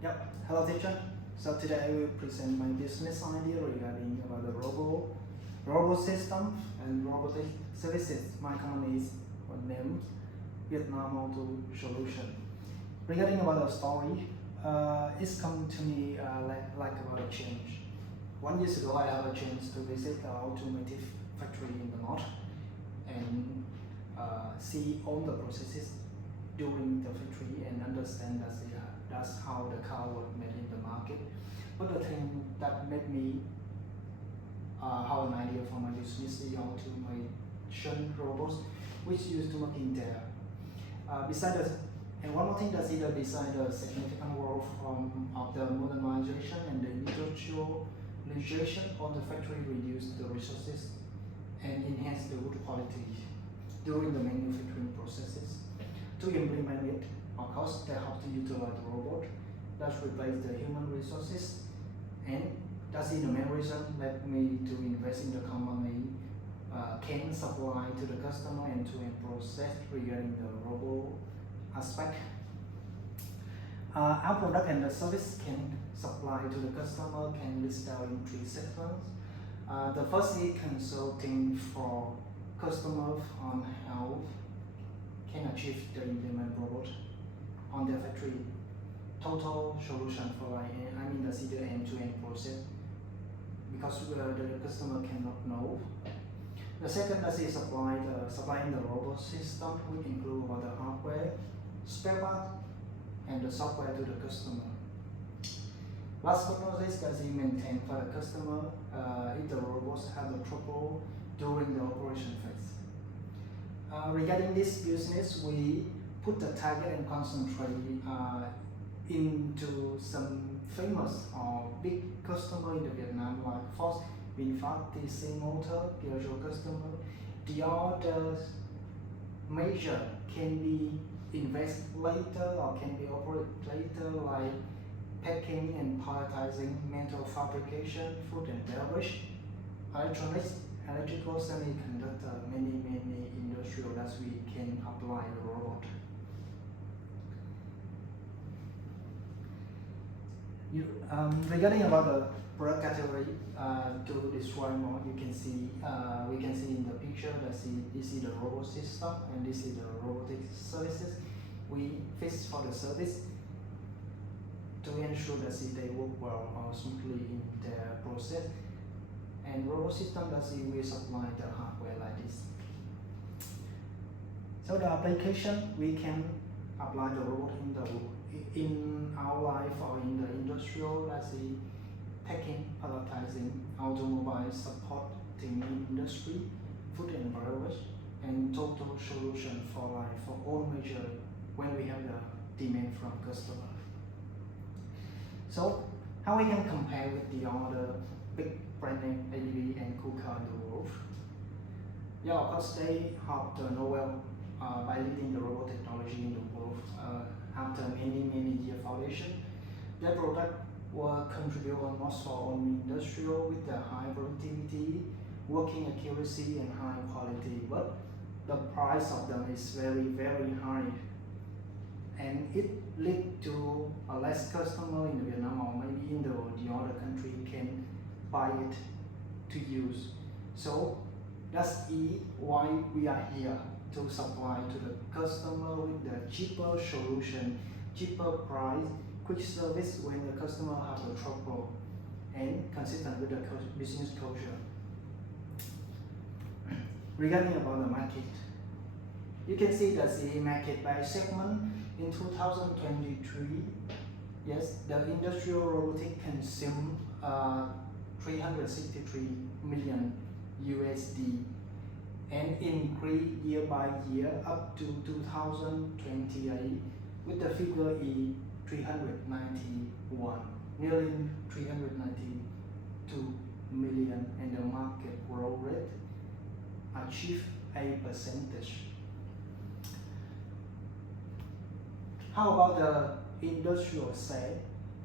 Yep. Hello teacher. So today I will present my business idea regarding about the robo system and robotic services. My company is named Vietnam Auto Solution. Regarding about the story, it's come to me like about a change. 1 year ago, I had a chance to visit the automotive factory in the north and see all the processes during the factory and understand that's how the car was made in the market. But the thing that made me have an idea for my business is automation robots, which used to work in there. And one more thing that's either beside the significant role of the modernization and the industrialization of the factory reduce the resources and enhance the wood quality during the manufacturing processes. To implement it, of course, they have to utilize the robot that replace the human resources, and that's the main reason led me to invest in the company can supply to the customer and to end process regarding the robot aspect. Our product and the service can supply to the customer can list down in 3 sections. The first is consulting for customers on how can achieve the implement robot on their factory. Total solution for the end-to-end process because the customer cannot know. The second is supplying the robot system, which include all the hardware, spare part, and the software to the customer. Last but not least, is maintain for the customer if the robots have the trouble during the operation phase. Regarding this business, we put the target and concentrate into some famous or big customer in the Vietnam like Ford, VinFast, DC Motor, Peugeot customer. The other major can be invest later or can be operate later like packing and palletizing, metal fabrication, food and beverage, electronics, electrical, semiconductor, many industrial that we can apply the robot. Regarding about the product category, to describe more, we can see in the picture that this is the robot system and this is the robotic services. We fix for the service to ensure that they work well or smoothly in their process. And robot system that we supply the hardware like this. So the application we can apply the robot in our life or in the industrial, let's say packing, palletizing, automobile supporting industry, food and beverage, and total solution for all major when we have the demand from customer. So how we can compare with the other big brand name ABB and KUKA in the world? Yeah, of course they have the Nobel by leading the robot technology in the world after many year foundation. Their product will contribute almost for all industrial with the high productivity, working accuracy and high quality, but the price of them is very high, and it lead to a less customer in Vietnam or maybe in the other country can buy it to use. So that's why we are here to supply to the customer with the cheaper solution, cheaper price, quick service when the customer have a trouble, and consistent with the business culture. Regarding about the market, you can see that the market by segment in 2023, yes, the industrial robotic consumed 363 million USD and increase year by year up to 2028 with the figure is 391, nearly 392 million, and the market growth rate achieved 8%. How about the industrial side?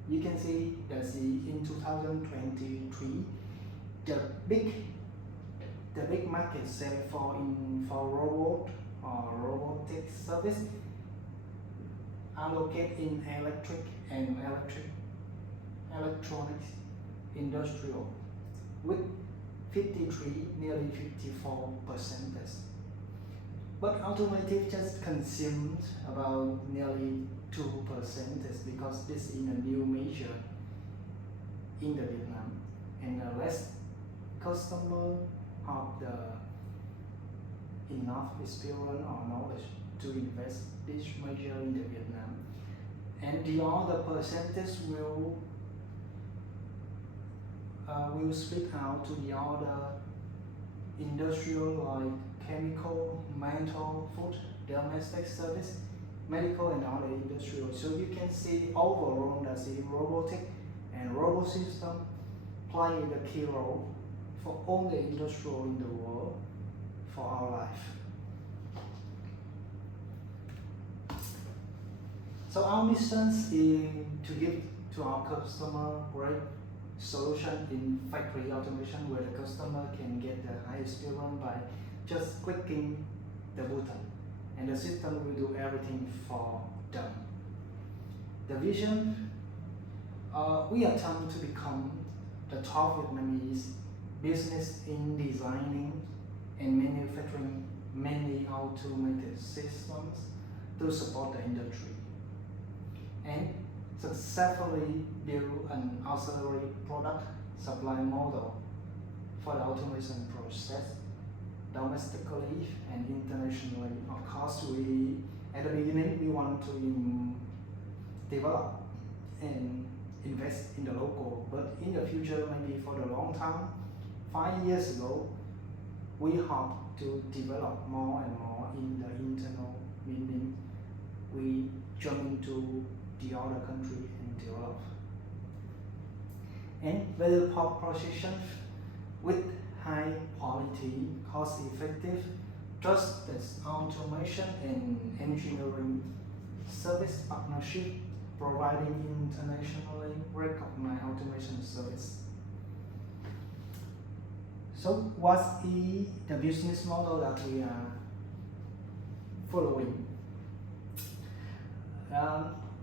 You can see that in 2023, the big market sale for robot or robotic service are located in electric and electronics industrial with 53, nearly 54%. But automotive just consumes about nearly 2% because this is a new major in the Vietnam, and less customer have the enough experience or knowledge to invest this major in the Vietnam, and the other percentage will split out to the other industrial like chemical, metal, food, domestic service, medical, and other industrial. So you can see overall that the robotic and robot system play the key role for all the industrial in the world for our life. So our mission is to give to our customer great solution in factory automation where the customer can get the high experience by just clicking the button, and the system will do everything for them. The vision, we attempt to become the top Vietnamese business in designing and manufacturing many automated systems to support the industry, and successfully build an auxiliary product supply model for the automation process domestically and internationally. Of course, at the beginning we want to develop and invest in the local, but in the future, maybe for the long time, 5 years ago, we hope to develop more and more in the internal, meaning we jump into the other country and develop. And value proposition with high quality, cost effective, trusted automation and engineering service partnership, providing internationally recognized automation service. So what is the business model that we are following?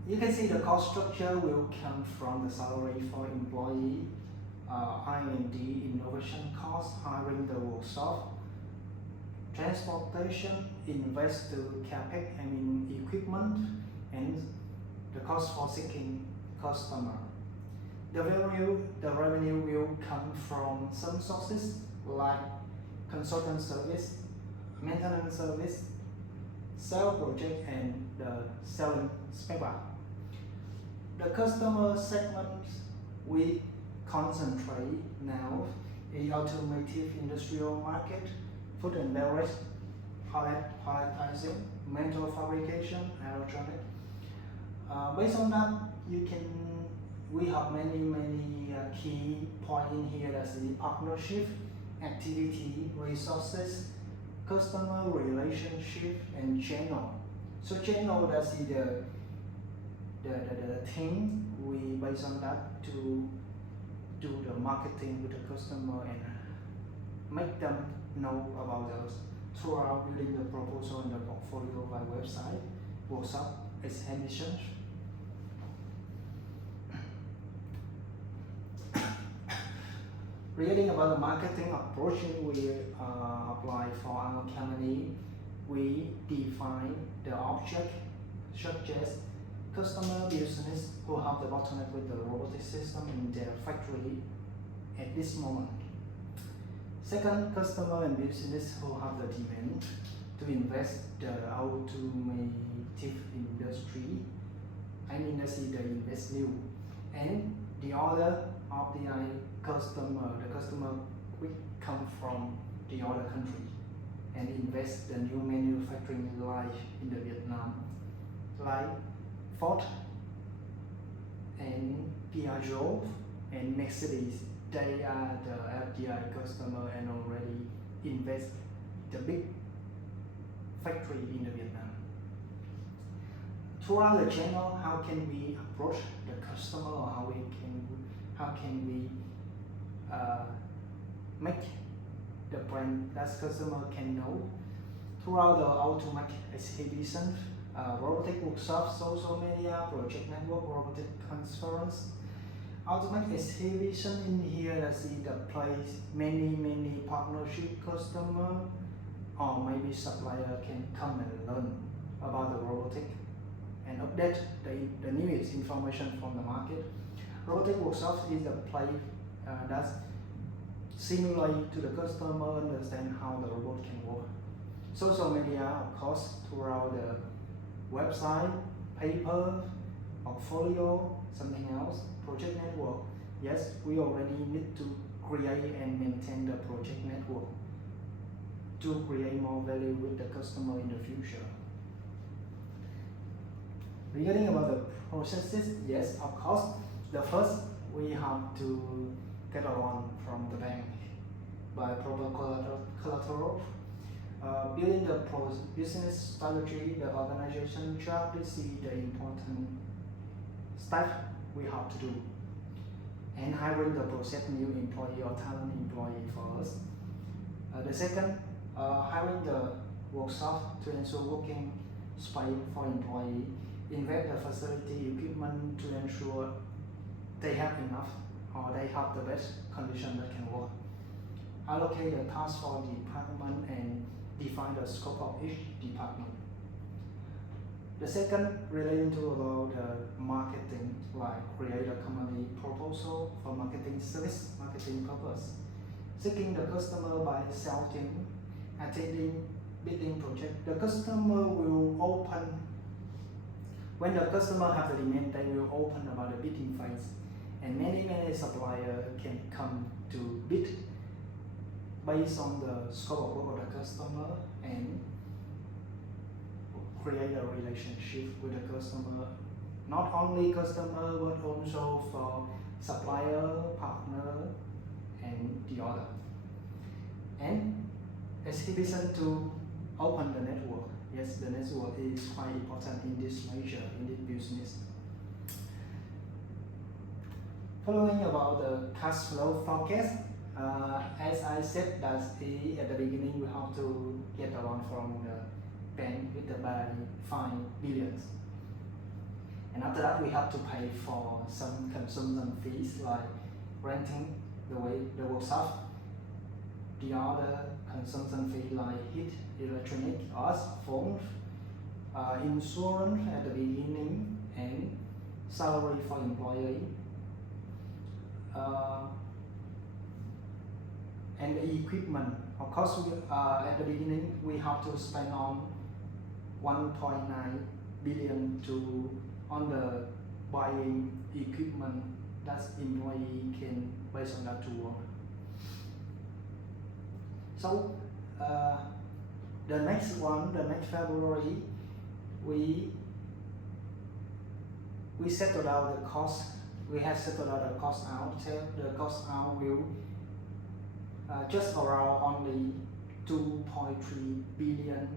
You can see the cost structure will come from the salary for employee, R&D, innovation cost, hiring the workshop, transportation, invest to capex, equipment, and the cost for seeking customer. The revenue will come from some sources like consultant service, maintenance service, sale project, and the selling spare part. The customer segments we concentrate now in automotive industrial market, food and beverage, palletizing, metal fabrication, electronic. Based on that, we have many key points in here. That's the partnership, activity, resources, customer relationship, and channel. So channel, that's the thing we based on that to do the marketing with the customer and make them know about us throughout building the proposal and the portfolio by website, workshop, exhibitions. Reading about the marketing approach we apply for our company, we define the object such as customer business who have the bottleneck with the robotic system in their factory at this moment. Second, customer and business who have the demand to invest the automotive industry. That's the invest new. And the other of the customer will come from the other country and invest the new manufacturing line in the Vietnam, like Ford and Piaggio and Mercedes. They are the FDI customer and already invest the big factory in the Vietnam. Throughout the channel, how can we approach the customer, or how can we make the brand that customer can know? Throughout the automatic exhibition, robotic workshops, social media, project network, robotic conference. Ultimate exhibition in here that see the place many partnership customer or maybe supplier can come and learn about the robotic and update the newest information from the market. Robotic workshops is a place that simulate to the customer understand how the robot can work. Social media, of course, throughout the website, paper, portfolio, something else, project network. Yes, we already need to create and maintain the project network to create more value with the customer in the future. Regarding about the processes, yes, of course, the first we have to get a loan from the bank by proper collateral. Building the business strategy, the organization job to see the important stuff we have to do. And hiring the project new employee or talent employee first. The second, hiring the workshop to ensure working space for employee. Invest the facility equipment to ensure they have enough or they have the best condition that can work. Allocate the task for department and define the scope of each department. The second relating to about marketing, like create a company proposal for marketing service, marketing purpose. Seeking the customer by selling, attending bidding project. The customer will open, when the customer have the demand, they will open about the bidding phase. And many suppliers can come to bid based on the scope of work of the customer and create a relationship with the customer. Not only customer but also for supplier, partner, and the other. And exhibition to open the network. Yes, the network is quite important in this measure, in this business. Following about the cash flow forecast, as I said that at the beginning we have to get a loan from the bank with the by 5 billions. And after that we have to pay for some consumption fees like renting the workshop, the other consumption fee like heat, electronic, gas, phones, insurance at the beginning, and salary for employee. And the equipment, of course, at the beginning we have to spend on 1.9 billion on the buying equipment that employee can based on that to work. So the next February, we settled out the cost. We have settled out the cost out. The cost out will just around only 2.3 billion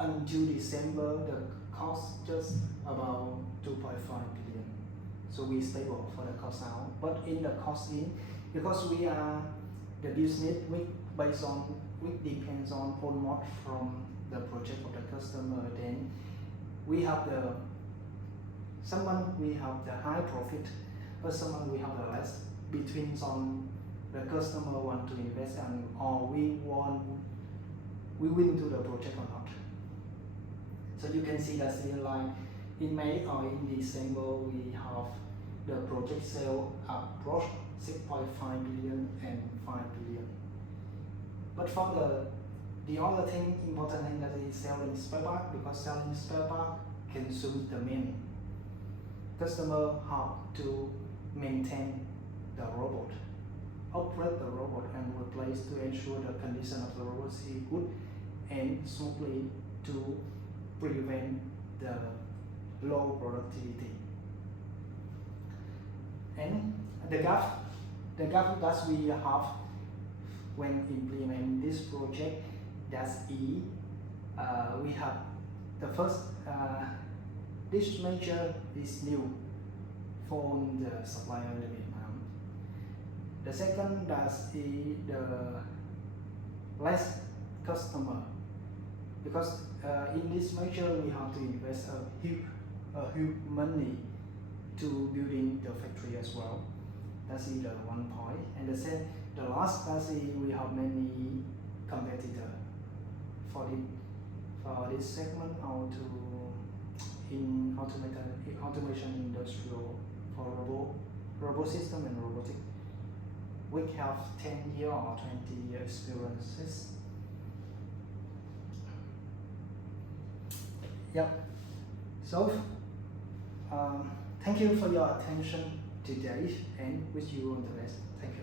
until December. The cost just about 2.5 billion. So we stable for the cost out. But in the cost in, because we are the business, we based on we depends on almost from the project of the customer. Then we have some month we have the high profit, but some month we have the less. Between some the customer want to invest and or we win to the project or not. So you can see that still like in May or in December we have the project sale approach 6.5 billion and 5 billion. But for the other thing, important thing that is selling spare part, because selling spare part consumes the money. Customer have to maintain the robot, operate the robot and replace to ensure the condition of the robot is good and smoothly to prevent the low productivity. And the gap that we have when implement this project, that's we have the first this measure is new from the supplier in Vietnam. The second, that's the less customer. because in this major we have to invest a huge money to building the factory as well. That's the one point. And the last part is we have many competitor for this segment or in automation industrial for robot system and robotic. We have 10 year or 20 year experiences. Yep. So thank you for your attention today and wish you all the best. Thank you.